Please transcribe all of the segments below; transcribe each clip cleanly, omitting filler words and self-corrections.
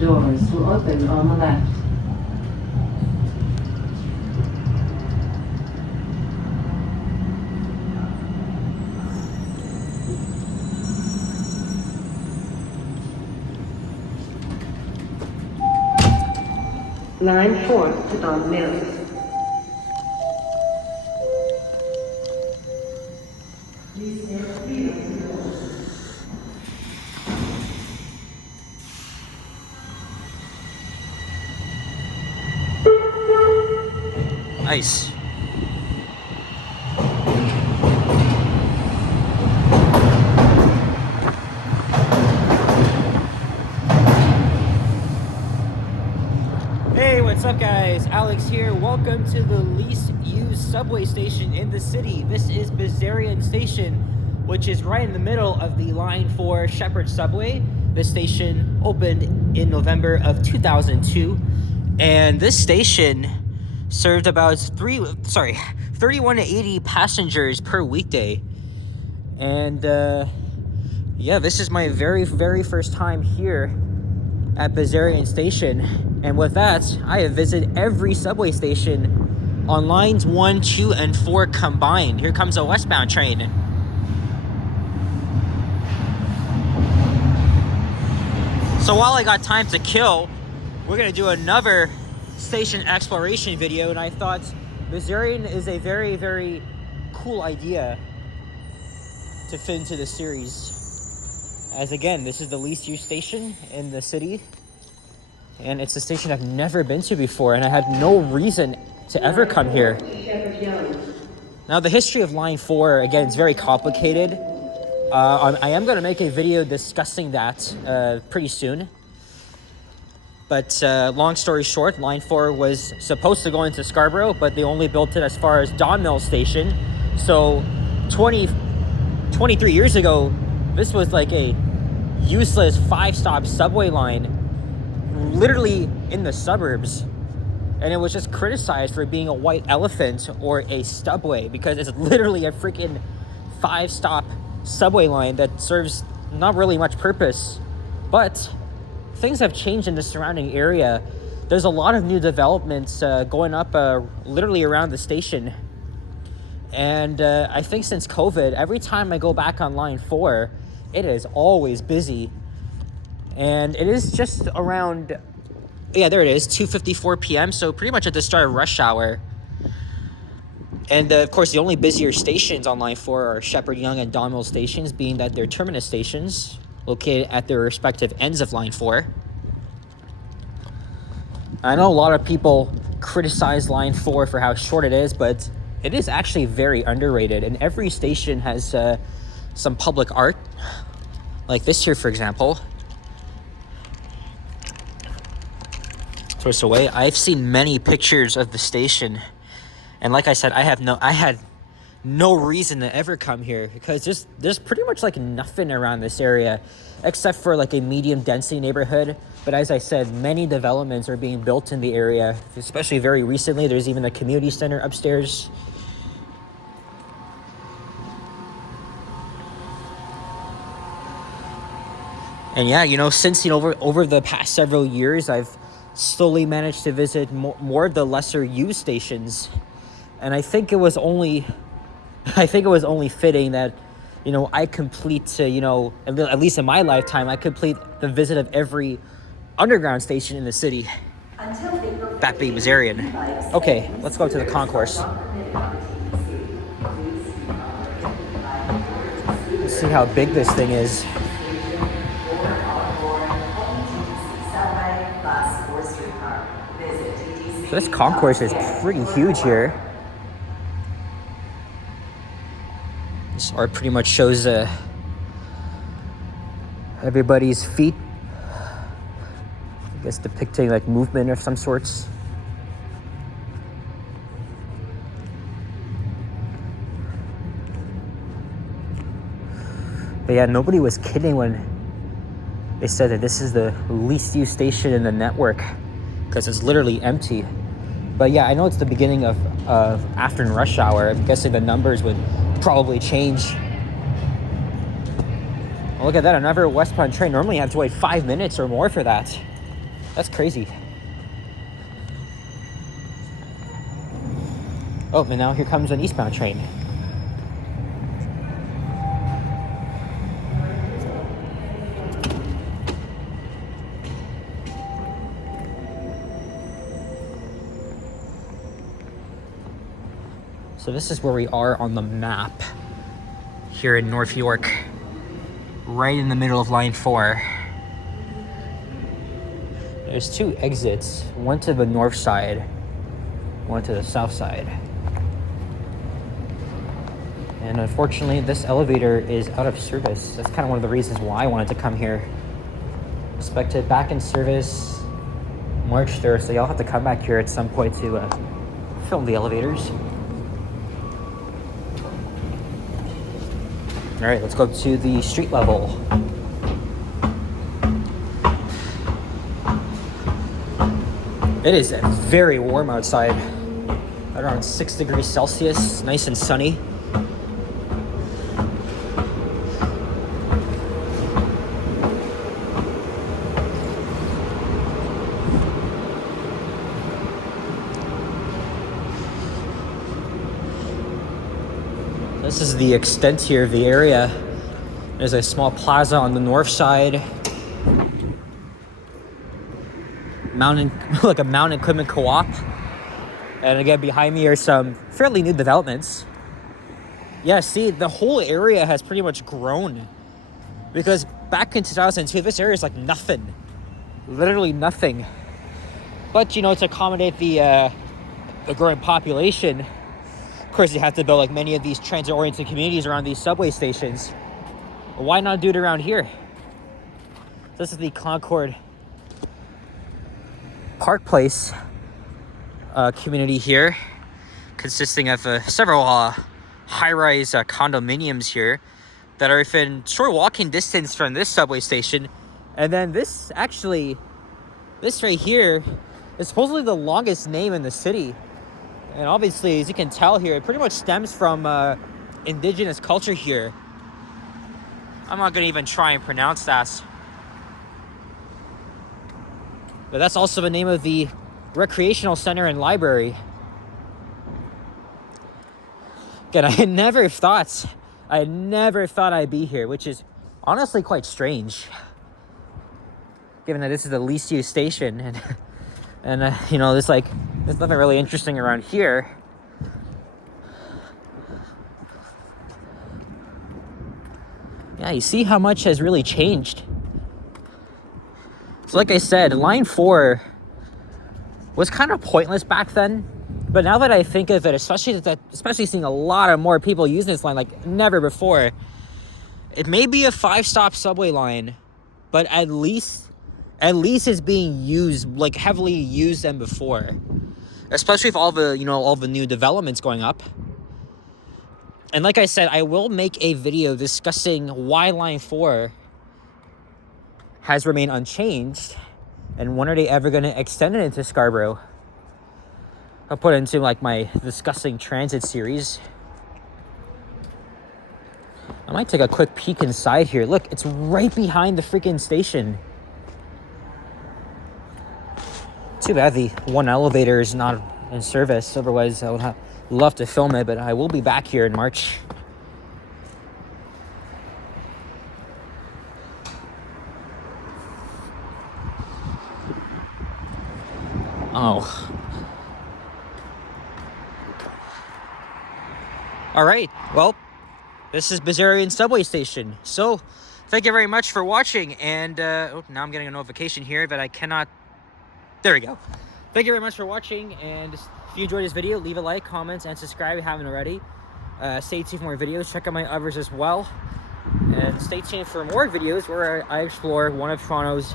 Doors will open on the left. Line 4 to Don Mills. Nice. Hey, what's up guys? Alex here. Welcome to the least used subway station in the city. This is Bessarion Station, which is right in the middle of the Line 4 Sheppard subway. This station opened in November of 2002, and this station served about 31 to 80 passengers per weekday. And yeah, this is my very first time here at Bessarion Station, and with that, I have visited every subway station on lines 1, 2, and 4 combined. Here comes a westbound train. So while I got time to kill, we're gonna do another station exploration video, and I thought Bessarion is a very cool idea to fit into the series. As again, this is the least used station in the city, and it's a station I've never been to before, and I had no reason to ever come here. Now, the history of Line 4, again, it's very complicated. I am going to make a video discussing that pretty soon. But long story short, Line 4 was supposed to go into Scarborough, but they only built it as far as Don Mills Station. So 23 years ago, this was like a useless 5-stop subway line, literally in the suburbs. And it was just criticized for being a white elephant or a stubway, because it's literally a freaking 5-stop subway line that serves not really much purpose. But things have changed in the surrounding area. There's a lot of new developments going up literally around the station. And I think since COVID, every time I go back on Line 4, it is always busy. And it is just around, yeah, there it is, 2:54 p.m. So pretty much at the start of rush hour. And of course, the only busier stations on Line 4 are Sheppard, Yonge, and Don Mills stations, being that they're terminus stations located at their respective ends of Line 4. I know a lot of people criticize Line 4 for how short it is, but it is actually very underrated, and every station has some public art, like this here, for example. Twist away. I've seen many pictures of the station, and like I said, I had no reason to ever come here, because there's pretty much like nothing around this area, except for like a medium density neighborhood. But as I said, many developments are being built in the area, especially very recently. There's even a community center upstairs. And yeah, since over the past several years, I've slowly managed to visit more of the lesser used stations, and I think it was only fitting that I complete at least in my lifetime, I complete the visit of every underground station in the city. That being Bessarion. Okay, let's go to the concourse. Let's see how big this thing is. So this concourse is pretty huge here. This art pretty much shows everybody's feet. I guess depicting like movement of some sorts. But yeah, nobody was kidding when they said that this is the least used station in the network, because it's literally empty. But yeah, I know it's the beginning of after rush hour. I'm guessing the numbers would probably change. Oh, look at that, another westbound train. Normally you have to wait 5 minutes or more for that. That's crazy. Oh, and now here comes an eastbound train. So this is where we are on the map here in North York, right in the middle of line 4. There's 2 exits, one to the north side, one to the south side. And unfortunately, this elevator is out of service. That's kind of one of the reasons why I wanted to come here. Expected back in service March 3rd, so y'all have to come back here at some point to film the elevators. All right, let's go to the street level. It is very warm outside, around 6 degrees Celsius, nice and sunny. This is the extent here of the area. There's a small plaza on the north side. Like a mountain equipment co-op. And again, behind me are some fairly new developments. Yeah, see, the whole area has pretty much grown. Because back in 2002, this area is like nothing. Literally nothing. But, you know, to accommodate the growing population, of course, you have to build like many of these transit-oriented communities around these subway stations. Why not do it around here? This is the Concord Park Place community here, consisting of several high-rise condominiums here that are within short walking distance from this subway station. And then this right here is supposedly the longest name in the city. And obviously, as you can tell here, it pretty much stems from indigenous culture here. I'm not going to even try and pronounce that. But that's also the name of the recreational center and library. Again, I never thought I'd be here, which is honestly quite strange, given that this is the least used station, and you know, there's nothing really interesting around here. Yeah, you see how much has really changed. So like I said, line 4 was kind of pointless back then, but now that I think of it, especially seeing a lot of more people using this line like never before, it may be a 5-stop subway line, but at least it's being used, like heavily used than before, especially with all the new developments going up. And like I said, I will make a video discussing why line 4 has remained unchanged, and when are they ever going to extend it into Scarborough. I'll put it into like my discussing transit series. I might take a quick peek inside here. Look, it's right behind the freaking station. Too bad the one elevator is not in service. Otherwise, I would love to film it, but I will be back here in March. Oh. All right. Well, this is Bessarion subway station. So, thank you very much for watching. And now I'm getting a notification here that I cannot. There we go. Thank you very much for watching. And if you enjoyed this video, leave a like, comment, and subscribe if you haven't already. Stay tuned for more videos. Check out my others as well. And stay tuned for more videos where I explore one of Toronto's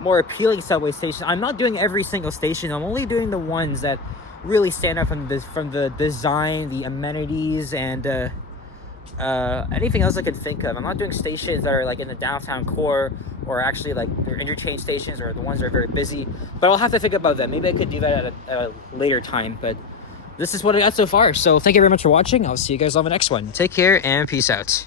more appealing subway stations. I'm not doing every single station. I'm only doing the ones that really stand out from the design, the amenities, and anything else I can think of. I'm not doing stations that are like in the downtown core, or actually like they're interchange stations, or the ones that are very busy. But I'll have to think about that. Maybe I could do that at a later time. But this is what I got so far. So thank you very much for watching. I'll see you guys on the next one. Take care and peace out.